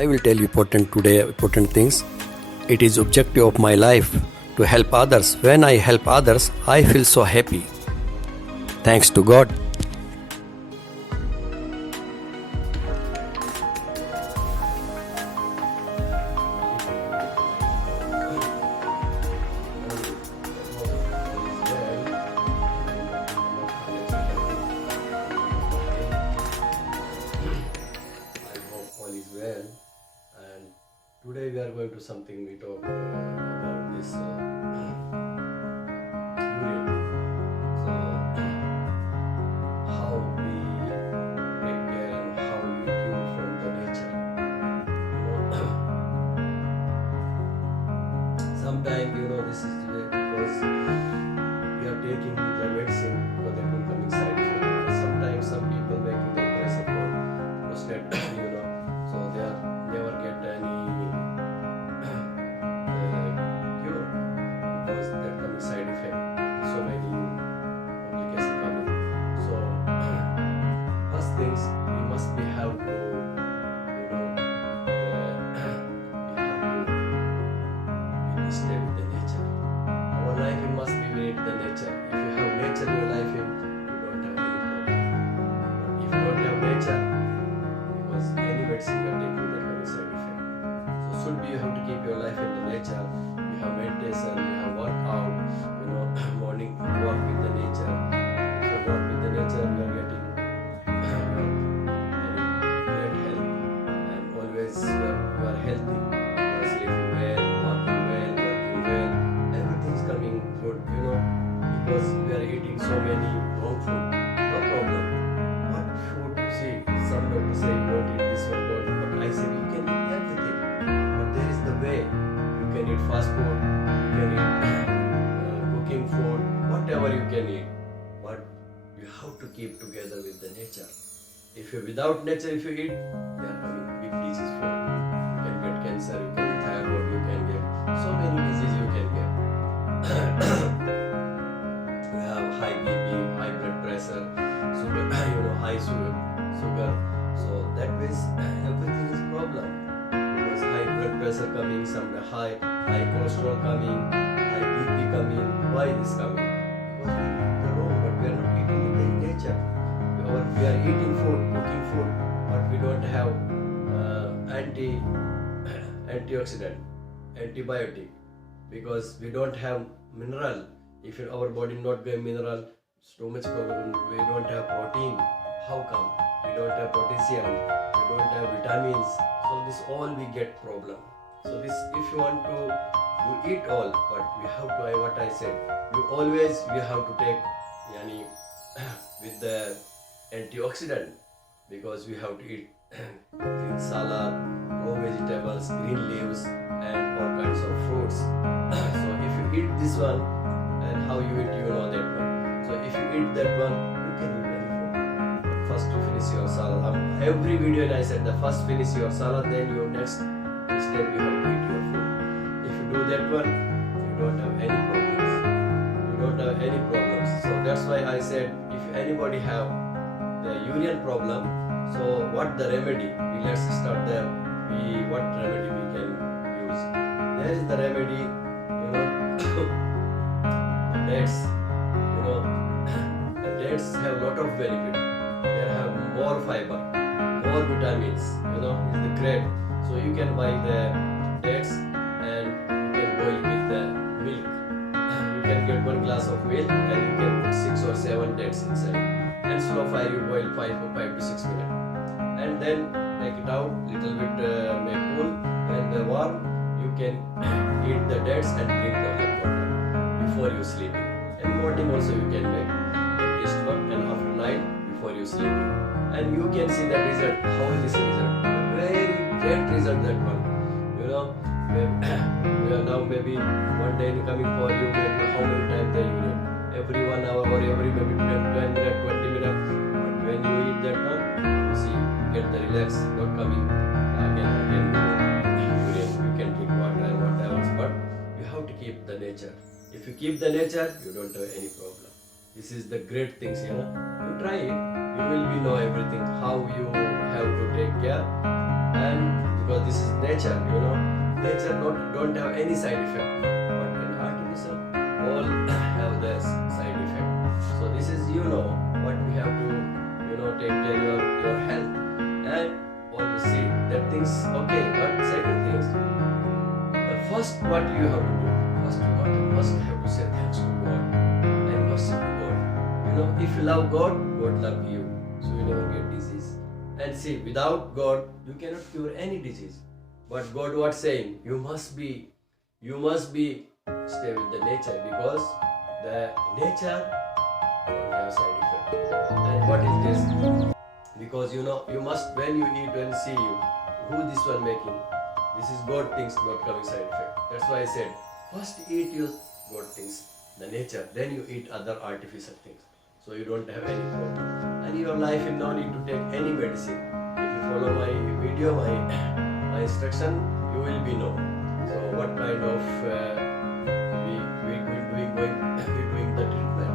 I will tell you important things. It is objective of my life to help others. When I help others, I feel so happy. Thanks to God. Well, and today we are going to something we talk about this urine. So how we take care and how we cure from the nature. Sometimes this is the way because we are taking the medicine because there will coming side effects. Sometimes some people making the pressure for prostate, so they are never get any cure because that coming side effect. So many complications coming. So first things we must be have to we stay with the nature. Our life it must be with the nature. If you have nature in your life, you don't have any problem. But if you don't have nature, because any medicine you are taking that have a side effect. So should be you have to keep your life in the nature. You have meditation, you have workout, morning walk with the nature. If you walk with the nature, you are getting great health and always you are healthy. You are sleeping well, walking well, working well. Everything is coming good, because we are eating so many wrong food. No problem. What food you see? Some doctors say you don't eat this one, but I say you can eat everything. But there is the way. You can eat fast food, you can eat cooking food, whatever you can eat. But you have to keep together with the nature. If you without nature, if you eat, there are coming big diseases for you. You can get cancer, you can get thyroid, you can get so many diseases you can get. You have high BP, high blood pressure, sugar, high sugar. So that means everything is problem because high blood pressure coming, some high cholesterol coming, high BP coming. Why this coming? Because we eat the wrong, but we are not eating in the nature. We are eating food, cooking food, but we don't have antioxidant, antibiotic, because we don't have mineral. If our body not getting mineral, so much problem. We don't have protein. How come? We don't have potassium. We don't have vitamins. So this all we get problem. So this, if you want to, you eat all, but we have to. What I said, you have to take, with the antioxidant, because we have to eat green salad, raw vegetables, green leaves, and all kinds of fruits. So if you eat this one, and how you eat, that one. So if you eat that one, you can eat any food. But first to finish your salad. Every video I said the first finish your salad, then your next step you have to eat your food. If you do that one, you don't have any problems. So that's why I said if anybody have the urine problem, so what the remedy? Let's start there. What remedy we can use? There is the remedy, dates. The dates have lot of benefit. They have more fiber, more vitamins. Is the great. So you can buy the dates and you can boil with the milk. You can get 1 glass of milk and you can put 6 or 7 dates inside. And slow fire you boil 5 to 6 minutes. And then take it out, little bit make cool, and warm. You can eat the dates and drink the hot water before you sleeping. And morning also you can make at least one, and after night before you sleeping. And you can see the result. How is this result? Very great result that one. Now maybe one day coming for you, maybe how many times they urine? Every 1 hour or every maybe 10 minutes, 20 minutes. But when you eat that one, you see, you get the relax, not coming again, urine. You can drink water and whatever, but you have to keep the nature. If you keep the nature, you don't have any problem. This is the great things, You try it, you will know everything, how you have to take care. And because this is nature, nature don't have any side effect, but in artificial all have their side effect. So this is what we have to take care of your health and always see that things okay. But second things, the first what you have to do, first you must have to say thanks to God and worship God. If you love God, God love you, so you never get disease. And see, without God you cannot cure any disease. But God was saying you must be stay with the nature, because the nature don't have side effect. And what is this? Because you must, when you eat, when see you who this one making, this is God things, not coming side effect. That's why I said first eat your God things, the nature, then you eat other artificial things, so you don't have any problem. And your life you no need to take any medicine. If you follow my video, my instruction, you will be know. So what kind of we doing the treatment.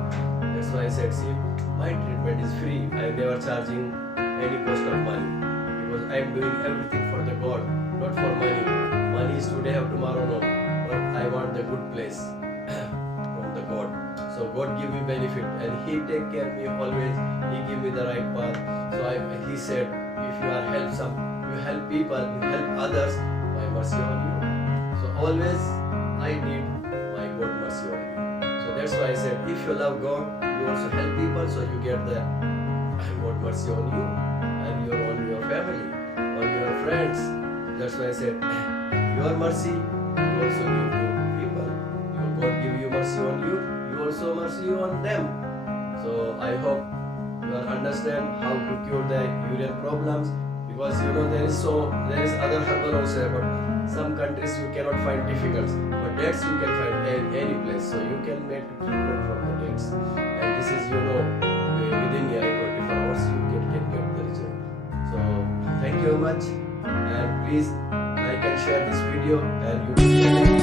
That's why I said, see, my treatment is free. I am never charging any cost of money, because I am doing everything for the God, not for money. Money is today or tomorrow, no. But I want the good place from the God. So God give me benefit, and He take care of me always. He give me the right path. So He said, if you are you help people, you help others, my mercy on you. So always I need my God mercy on you. So that's why I said, if you love God, you also help people, so you get the God mercy on you, and on your family, on your friends. That's why I said, your mercy you also give to people. Your God give you mercy on you, you also mercy on them. So I hope you understand how to cure the urine problems, because there is other herbal also, but some countries you cannot find difficult, but dates you can find any place, so you can make treatment from the dates. And this is within 24 hours you can get the result. So thank you very much, and please like and share this video, and you